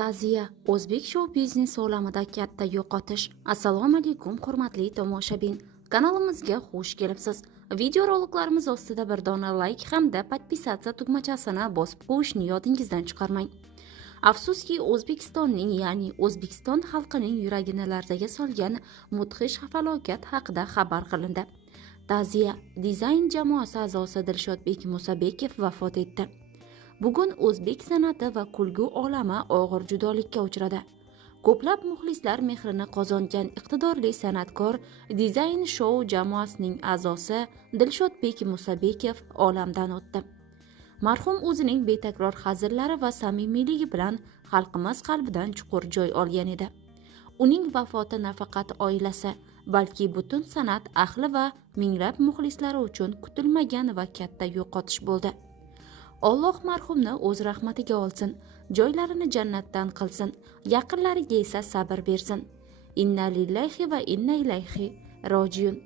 Ta'ziya. O'zbek shou-biznes olamida katta yo'qotish. Assalomu alaykum hurmatli tomoshabin. Kanalimizga xush kelibsiz. Videoroliklarimiz ostida bir dona like hamda podpisatsiya tugmachasini bosib qo'yishni yodingizdan chiqarmang. Afsuski, O'zbekistonning, ya'ni O'zbekiston xalqining yuragini larzaga solgan mudhish falokat haqida xabar qilindi. Ta'ziya. Dizayn jamoasi a'zosi Dilshodbek Musabekov vafot etdi. Bugun o'zbek san'ati va kulgu olami og'ir judolikka uchradi. Ko'plab muxlislar mehrini qozongan iqtidorli san'atkor, dizayn shou jamoasining a'zosi Dilshodbek Musabekov olamdan o'tdi. Marhum o'zining betakror hazillari va samimiyligi bilan xalqimiz qalbidan chuqur joy olgan edi. Uning vafoti nafaqat oilasi, balki butun san'at ahli va minglab muxlislari uchun kutilmagan va katta yo'qotish bo'ldi. Alloh marhumni o'z rahmatiga olsin, joylarini jannatdan qilsin, yaqinlariga esa sabr bersin. Inna lillahi va inna ilayhi rojiun.